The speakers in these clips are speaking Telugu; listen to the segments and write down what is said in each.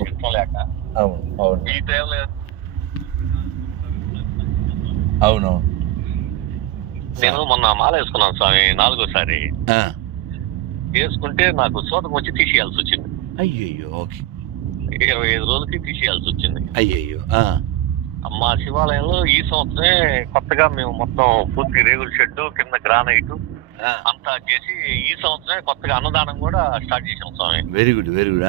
ఇష్టం లేక అవును అవును. ఈ టైంలో అవును నేను మొన్న మాల వేసుకున్నాను స్వామి నాలుగోసారి. వేసుకుంటే నాకు సోదం వచ్చి తీసేయాల్సి వచ్చింది. అయ్యయ్యో ఓకే. ఇరవై ఐదు రోజులకి తీసేయాల్సి వచ్చింది. అయ్యయ్యో ఆ, మా శివాలయంలో ఈ సంవత్సరమే కొత్తగా మేము మొత్తం పూర్తి రేగుల షెడ్ కింద గ్రానైట్. అంతా చేసి ఈ సంవత్సరమే కొత్తగా అన్నదానం కూడా స్టార్ట్ చేసాం స్వామి. వెరీ గుడ్ వెరీ గుడ్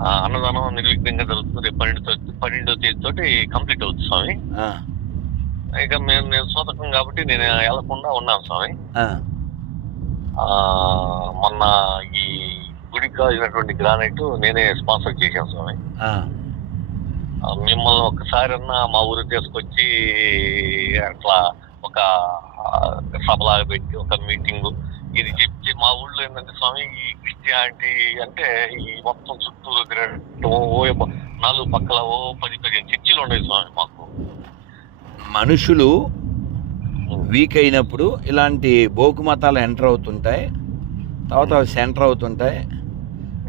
అన్నదానం నిర్విఘ్నంగా జరుగుతుంది. రేపు పన్నెండు పన్నెండో తేదీ తోటి కంప్లీట్ అవుతుంది స్వామి. ఇక మేము నేను సోదకం కాబట్టి నేను వెళ్ళకుండా ఉన్నాను స్వామి. మొన్న ఈ గుడికి కావాల్సినటువంటి గ్రానైట్ నేనే స్పాన్సర్ చేశాను స్వామి. మిమ్మల్ని ఒకసారి మా ఊరికి తీసుకొచ్చి అట్లా ఒక సభలాగా పెట్టి ఒక మీటింగ్ ఇది చెప్తే మా ఊళ్ళో ఏంటంటే స్వామి ఈ క్రిస్టియానిటీ అంటే ఈ మొత్తం చుట్టూరు తిరగటం, ఓ నాలుగు పక్కల ఓ పది పదిహేను చర్చిలు ఉండేవి స్వామి మాకు. మనుషులు వీక్ అయినప్పుడు ఇలాంటి బోకు మతాలు ఎంటర్ అవుతుంటాయి తర్వాత అవి సెంటర్ అవుతుంటాయి.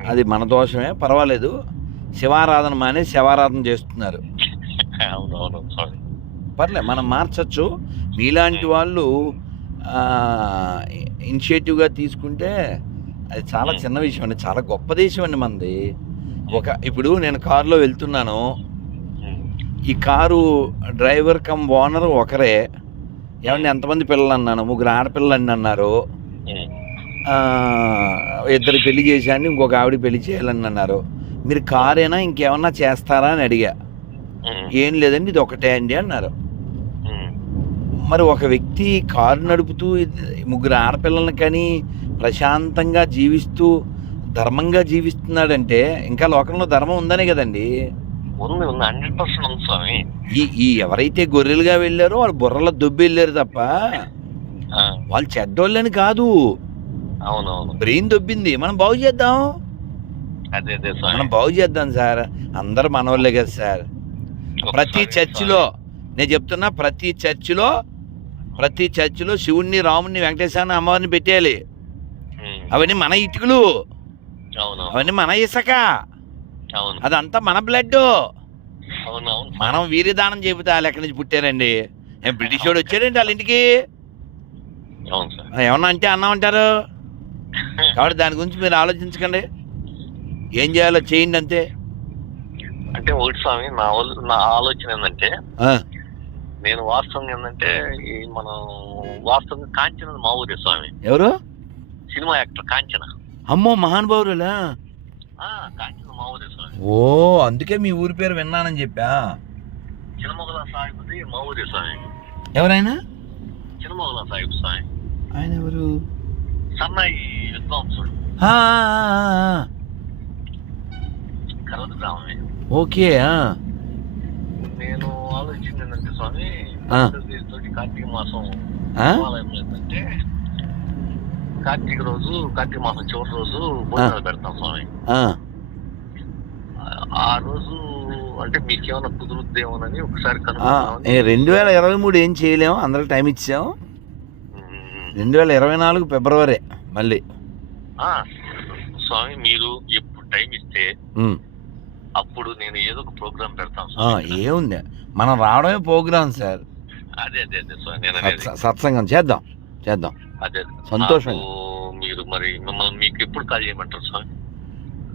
అది మన దోషమే పర్వాలేదు. శివారాధన మానే శివారాధన చేస్తున్నారు. పర్లే మనం మార్చచ్చు. మీలాంటి వాళ్ళు ఇనిషియేటివ్గా తీసుకుంటే అది చాలా చిన్న విషయం అండి. చాలా గొప్ప దేశం అండి మనది. ఒక ఇప్పుడు నేను కారులో వెళ్తున్నాను. ఈ కారు డ్రైవర్ కమ్ ఓనర్ ఒకరే. ఏమండి ఎంతమంది పిల్లలు అన్నాను? ముగ్గురు ఆడపిల్లలు అని అన్నారు. ఇద్దరు పెళ్ళి చేశాను ఇంకొక ఆవిడ పెళ్ళి చేయాలని అన్నారు. మీరు కారేనా ఇంకేమన్నా చేస్తారా అని అడిగా. ఏం లేదండి ఇది ఒకటే అండి అన్నారు. మరి ఒక వ్యక్తి కారు నడుపుతూ ముగ్గురు ఆడపిల్లల్ని కానీ ప్రశాంతంగా జీవిస్తూ ధర్మంగా జీవిస్తున్నాడంటే ఇంకా లోకంలో ధర్మం ఉందనే కదండి. ఉంది ఉంది. హండ్రెడ్ పర్సెంట్ ఉంది స్వామి. ఈ ఈ ఎవరైతే గొర్రెలుగా వెళ్ళారో వాళ్ళు బుర్రల దొబ్బి వెళ్ళారు తప్ప వాళ్ళు చెడ్డోళ్ళని కాదు. అవునవును. బ్రెయిన్ దొబ్బింది. మనం బాగు చేద్దాం. అదే అదే మనం స్వామి బాగు చేద్దాం సార్. అందరు మనోళ్ళే కదా సార్. ప్రతి చర్చిలో నేను చెప్తున్నా ప్రతి చర్చిలో ప్రతి చర్చిలో శివుణ్ణి రాముణ్ణి వెంకటేశ్వరాన్ని అమ్మవారిని పెట్టేయాలి. అవన్నీ మన ఇటుకలు. అవును అవన్నీ మన ఇసక. అదంతా మన బ్లడ్ మనం వీర్యదానం చెబితే వాళ్ళు ఎక్కడి నుంచి పుట్టారండి. బ్రిటిష్ వాడు వచ్చాడండి వాళ్ళ ఇంటికి? ఏమన్నా అంటే అన్నం అంటారు? కాబట్టి దాని గురించి మీరు ఆలోచించకండి. ఏం చేయాలో చేయండి అంతే. అంటే ఒకటి స్వామి నా నా ఆలోచన ఏంటంటే ఆ, నేను వాస్తవం ఏంటంటే ఈ మనం వాస్తవంగా కాంచన మా ఊరే స్వామి. ఎవరు? Cinema actor Kanchana. అమ్మో మహానుభావురులా ఆ, కాంచన మా ఊరే స్వామి. ఓ అందుకే మీ ఊరి పేరు విన్నానని చెప్పా. చిన్నమొగల సాహిబుది మా ఊరే స్వామి. ఎవరైనా? చిన్నమొగల సాహిబ్ స్వామి. ఆయన ఎవరు? సన్నాయి విద్వాంసుడు. కరవత గ్రామమే ఓకే ఏంటంటే స్వామి కార్తీక మాసం ఏంటంటే కార్తీక రోజు కార్తీక మాసం చివరి రోజు భోజనాలు పెడతాం స్వామి. ఆ. రోజు అంటే మీకేమైనా కుదురుద్దేమోనని ఒకసారి ఏ, రెండు వేల ఇరవై మూడు ఏం చేయలేము అందరికి టైం ఇచ్చాం ఉమ్, రెండు వేల ఇరవై నాలుగు ఫిబ్రవరి మళ్ళీ. ఆ, స్వామి మీరు ఎప్పుడు టైం ఇస్తే. అప్పుడు నేను ఏదో ఒక ప్రోగ్రామ్ పెడతాను ఏముంది? మనం రావడమే ప్రోగ్రామ్ సార్. అదే అదే అదే నేను సత్స- సత్సంగం చేద్దాం చేద్దాం. అదే సంతోషం. మీరు మరి మిమ్మల్ని మీకు ఎప్పుడు కాల్ చేయమంటారు స్వామి?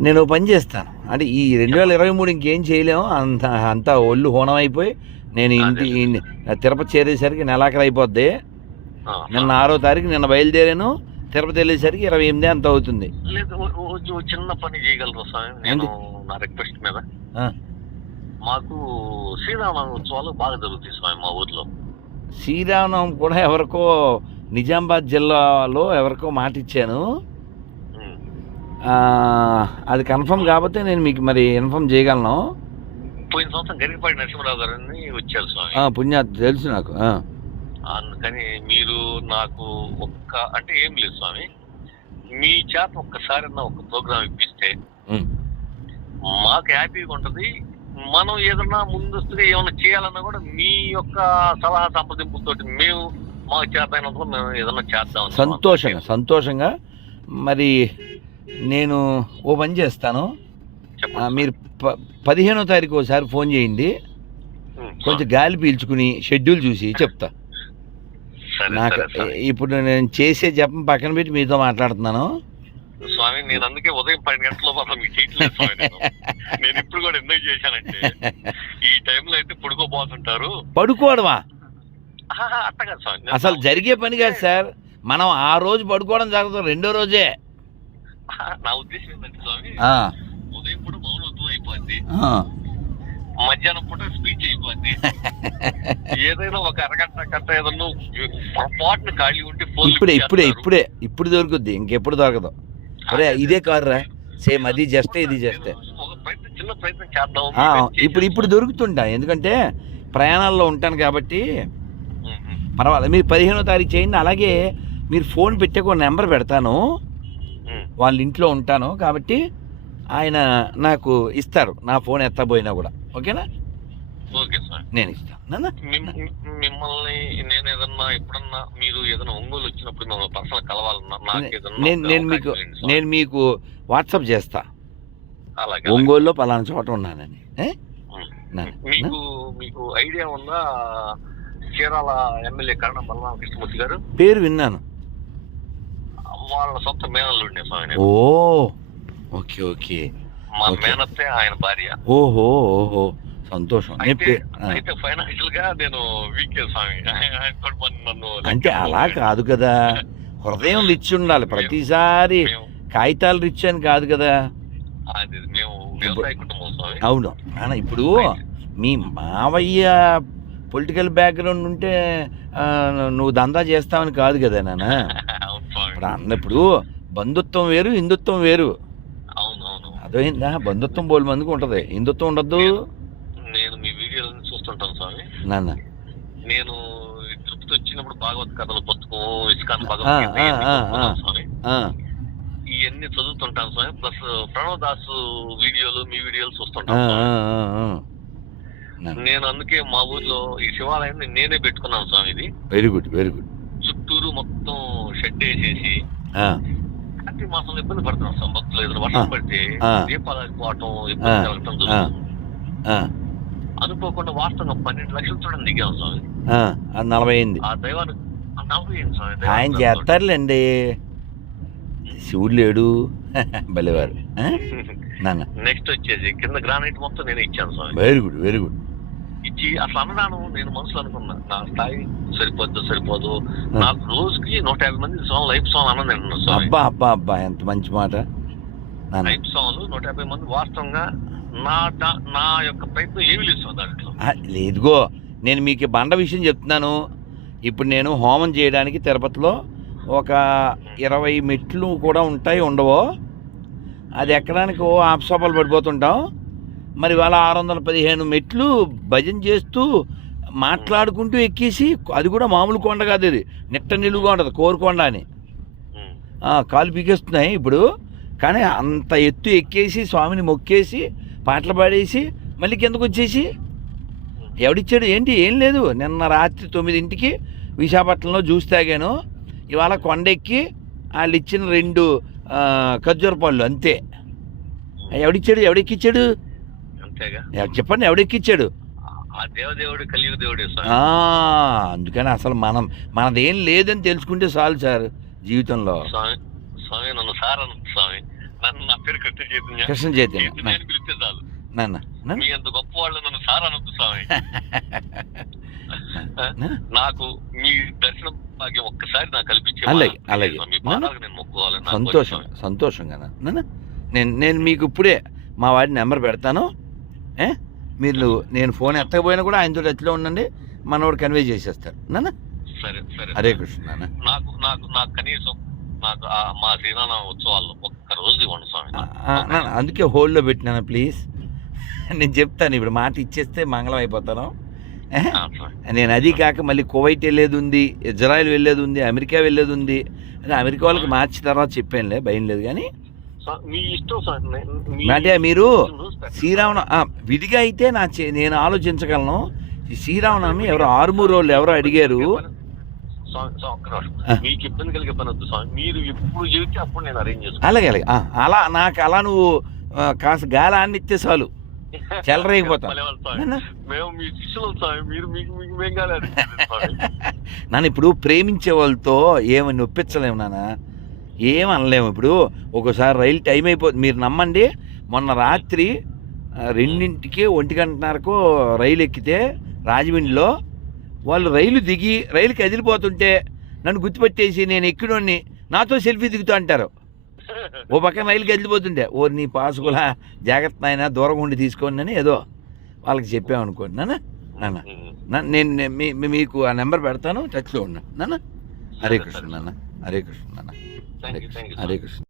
నేను పని చేస్తాను. అంటే ఈ రెండు వేల ఇరవై మూడు ఇంకేం చేయలేము. అంత అంతా ఒళ్ళు హోనం అయిపోయి నేను ఇంటి తిరుపతి చేరేసరికి నెలాఖరు అయిపోద్ది. నిన్న ఆరో తారీఖు నిన్న బయలుదేరాను. తిరుపతి వెళ్ళేసరికి ఇరవై ఎనిమిది అంత అవుతుంది. లేదు చిన్న పని చేయగలరు స్వామి? నేను నా రిక్వెస్ట్ మీద. మాకు శ్రీరామ ఉత్సవాలు బాగా జరుగుతాయి స్వామి మా ఊర్లో. శ్రీరామనవం కూడా ఎవరికో నిజామాబాద్ జిల్లాలో ఎవరికో మాట ఇచ్చాను. అది కన్ఫర్మ్ కాకపోతే నేను మీకు మరి ఇన్ఫామ్ చేయగలను. పోయిన సంవత్సరం గరికపాటి నరసింహరావు గారని వచ్చారు స్వామి. పుణ్య తెలుసు నాకు అందుకని మీరు నాకు ఒక్క అంటే ఏం లేదు స్వామి. మీ చేత ఒక్కసారన్నా ఒక ప్రోగ్రామ్ ఇప్పిస్తే. మాకు హ్యాపీగా ఉంటది. మనం ఏదన్నా ముందస్తుగా ఏమైనా చేయాలన్నా కూడా మీ యొక్క సలహా సంప్రదింపులతో మేము మాకు చేతైనందుకు మేము ఏదన్నా చేద్దాం సంతోషంగా సంతోషంగా. మరి నేను ఓ పని చేస్తాను. మీరు ప పదిహేనో తారీఖు ఒకసారి ఫోన్ చేయండి. కొంచెం గాలి పీల్చుకుని షెడ్యూల్ చూసి చెప్తా. నాకు ఇప్పుడు నేను చేసే జపం పక్కన పెట్టి మీతో మాట్లాడుతున్నాను. స్వామి నేను అందుకే ఉదయం పన్నెండు గంటల మాత్రం మీకు చేయట్లేదు స్వామి నేను. ఇప్పుడు కూడా ఎందుకు చేశానంటే ఈ టైంలో అయితే పడుకోబోతుంటారు. పడుకోవడమా? ఆహా, అట్ట కాదు స్వామి. అసలు జరిగే పని కాదు సార్. మనం ఆ రోజు పడుకోవడం జరుగుతుంది రెండో రోజే. నా ఉద్దేశం ఏంటంటే స్వామి ఉదయం పూట మౌనత్వం అయిపోద్ది. మధ్యాహ్నం పూట స్పీచ్ అయిపోద్ది ఏదైనా ఒక అరగంట గంట ఏదన్నా పొరపాటున ఖాళీ ఉంటే ఫోన్ ఇప్పుడే ఇప్పుడే. ఇప్పుడే ఇప్పుడు దొరుకుద్ది ఇంకెప్పుడు దొరకదు. అరే ఇదే కారు రా సేమ్ అది జస్టే ఇది జస్టే చిన్న ప్రయత్నం చేద్దాం ఇప్పుడు ఇప్పుడు దొరుకుతుంటా ఎందుకంటే ప్రయాణాల్లో ఉంటాను కాబట్టి పర్వాలేదు. మీరు పదిహేనో తారీఖు చేయండి. అలాగే మీరు ఫోన్ పెట్టే ఒక నెంబర్ పెడతాను. వాళ్ళ ఇంట్లో ఉంటాను కాబట్టి ఆయన నాకు ఇస్తారు నా ఫోన్ ఎత్తబోయినా కూడా. ఓకేనా? Okay sir. నేను ఇస్తాను. మిమ్మల్ని నేను ఏదన్నా ఎప్పుడన్నా మీరు ఏదైనా ఒంగోలు వచ్చినప్పుడు మిమ్మల్ని పర్సనల్ కలవాలన్నా నేను నేను మీకు. నేను మీకు వాట్సాప్ చేస్తా. అలాగే ఒంగోలులో పలానా చోట ఉన్నానని. మీకు మీకు ఐడియా ఉందా? చీరాల ఎమ్మెల్యే కరణం బలరామ కృష్ణమూర్తి గారు? పేరు విన్నాను. వాళ్ళ సొంత మేనల్లు ఉండే స్వామి నేను. ఓ! Okay okay. మా. మేనత్తే ఆయన భార్య. ఓహో ఓహో. సంతోషం. అయితే. అయితే ఫైనాన్షియల్గా నేను వీకే స్వామి. నన్ను అంటే అలా కాదు కదా. హృదయం రిచ్ ఉండాలి ప్రతిసారి కాగితాలు రిచ్ అని కాదు. కదా అవును. ఇప్పుడు మీ మావయ్య పొలిటికల్ బ్యాక్గ్రౌండ్ ఉంటే నువ్వు దందా చేస్తావని కాదు కదా నాన్న. ఇప్పుడు అన్నప్పుడు బంధుత్వం వేరు హిందుత్వం వేరు. అర్థమైందా? బంధుత్వం బోలు మందికి ఉంటుంది. హిందుత్వం ఉండద్దు. నేను మీ వీడియోలను చూస్తుంటాను స్వామి. నాన్న. నేను తిరుపతి వచ్చినప్పుడు భాగవత్ కథల పుస్తకం ఇస్కాన్ ఆ, ఇవన్నీ. స్వామి. చదువుతుంటాను స్వామి. ప్లస్ ప్రణవ్ దాస్ వీడియోలు మీ వీడియోలు చూస్తుంటాను నేను అందుకే మా ఊర్లో ఈ శివాలయాన్ని నేనే పెట్టుకున్నాను స్వామి ఇది. Very good very good. చుట్టూరు మొత్తం షెడ్ వేసేసి మాసంలో ఇబ్బంది పడుతున్నాం స్వామి భక్తులు ఏదైనా వర్షం. పడితే. దీపాలు పోవటం ఇబ్బంది. కలగటం జరుగుతుంది. అనుకోకుండా వాస్తవంగా పన్నెండు లక్షలు చూడండి దిగాం స్వామి. నలభై అయింది. ఆ దైవానికి నవ్వు ఏంటి స్వామి ఆయన చేస్తారులేండి. శివుడు లేడు. భలేవారు? నాన్న. నెక్స్ట్ వచ్చేసి కింద గ్రానైట్ మొత్తం నేను ఇచ్చాను స్వామి. వెరీ గుడ్ వెరీ గుడ్ ఇచ్చి అసలు అన్నదానం నేను మనసులో అనుకున్నా నా స్థాయి సరిపోద్దు సరిపోదు. నాకు రోజుకి నూట యాభై మంది స్వామి లైఫ్ సాంగ్ అన్న నేను స్వామి. అబ్బా అబ్బా అబ్బా ఎంత మంచి మాట. లైఫ్ సాంగ్లు నూట యాభై మంది వాస్తవంగా నా నా యొక్క ప్రయత్నం ఏమి లేదు దాంట్లో. లేదుగో. నేను మీకు బండ విషయం చెప్తున్నాను. ఇప్పుడు నేను హోమం చేయడానికి తిరుపతిలో ఒక ఇరవై మెట్లు కూడా ఉంటాయి ఉండవో. అది ఎక్కడానికి ఓ ఆప్సోపాలు పడిపోతుంటాం. మరి వాళ్ళ ఆరు వందల పదిహేను మెట్లు భజన చేస్తూ మాట్లాడుకుంటూ ఎక్కేసి అది కూడా మామూలు కొండ కాదు ఇది. నిట్ట నిలువుగా ఉంటుంది కోరుకొండ అని. కాలు పీకేస్తున్నాయి ఇప్పుడు. కానీ అంత ఎత్తు ఎక్కేసి స్వామిని మొక్కేసి పాటలు పాడేసి మళ్ళీ కిందకు వచ్చేసి ఎవడిచ్చాడు? ఏంటి? ఏం లేదు. నిన్న రాత్రి తొమ్మిదింటికి విశాఖపట్నంలో జ్యూస్ తాగాను. ఇవాళ కొండెక్కి వాళ్ళు ఇచ్చిన రెండు ఖర్జూర పళ్ళు అంతే. ఎవడిచ్చాడు? ఎవడెక్కిచ్చాడు? చెప్పండి ఎవడెక్కిచ్చాడు? అందుకని అసలు మనం మనదేం లేదని తెలుసుకుంటే చాలు సార్ జీవితంలో. స్వామి నన్ను సార్ స్వామి. నన్ను నా పేరు కృష్ణ చైతన్య. కృష్ణ చైతన్య. పిలిస్తే చాలు. మీ అంత గొప్ప వాళ్ళు నన్ను సార్ అనొద్దు స్వామి? నాకు మీ దర్శనం భాగ్యం ఒక్కసారి నాకు కల్పించే అలాగే, అలాగే. నేను మొక్కుకోవాలి. సంతోషం సంతోషంగా నాన్న. నేను నేను మీకు ఇప్పుడే మా వాడి నెంబర్ పెడతాను. ఏ మీరు నేను ఫోన్ ఎత్తకపోయినా కూడా ఆయనతో టచ్లో ఉండండి మనోడు కన్వే చేసేస్తారు నాన్న? సరే సరే. హరే కృష్ణ నాన్న. నాకు నాకు నాకు కనీసం నాకు మా శ్రీనామ ఉత్సవాల్లో ఒక్క రోజు ఇవ్వండి స్వామి. అందుకే హోల్డ్లో పెట్టినాను ప్లీజ్ నేను చెప్తాను ఇప్పుడు మాట ఇచ్చేస్తే మంగళం అయిపోతాను. నేను అది కాక మళ్ళీ కువైట్ వెళ్ళేది ఉంది ఇజ్రాయెల్ వెళ్ళేది ఉంది అమెరికా వెళ్ళేది ఉంది. అమెరికా వాళ్ళకి మార్చి తర్వాత చెప్పానులే భయం లేదు కానీ మీ ఇష్టం మీ- అంటే మీరు శ్రీరామన విడిగా అయితే నా నేను ఆలోచించగలను. ఈ శ్రీరామనవమి ఎవరో ఆరుమూరు వాళ్ళు ఎవరో అడిగారు. మీకు ఇబ్బంది కలిగే పని వద్దు స్వామి. మీరు ఎప్పుడు చెబితే అప్పుడు నేను అరేంజ్ చేసుకుంటాను. అలాగే అలాగే. అలా నాకు అలా నువ్వు కాస్త గాలి ఆడినిస్తే చాలు. చెలరేగిపోతాం. మేము మీ శిష్యులు స్వామి. మీరు మీకు మీకు మేము స్వామి. నాన్న ఇప్పుడు ప్రేమించే వాళ్ళతో ఏమని ఒప్పించలేము నాన్న. ఏం అనలేము ఇప్పుడు ఒకసారి రైలు టైం అయిపోతుంది మీరు నమ్మండి మొన్న రాత్రి రెండింటికి ఒంటి గంటన్నరకు రైలు ఎక్కితే రాజమండ్రిలో వాళ్ళు రైలు దిగి రైలు కదిలిపోతుంటే నన్ను గుర్తుపట్టేసి నేను ఎక్కినోడిని నాతో సెల్ఫీ దిగుతూ అంటారు. ఓ పక్కన రైలు కదిలిపోతుంటే ఓ నీ పాసుకులా జాగ్రత్త అయినా దూరం ఉండి తీసుకోండి అని ఏదో వాళ్ళకి చెప్పామనుకోండి నాన్న నాన్న నేను మీ- మీకు ఆ నెంబర్ పెడతాను టచ్లో ఉన్నా నాన్న హరే కృష్ణ నాన్న హరే కృష్ణ నాన్న. Thank you, thank you. Hare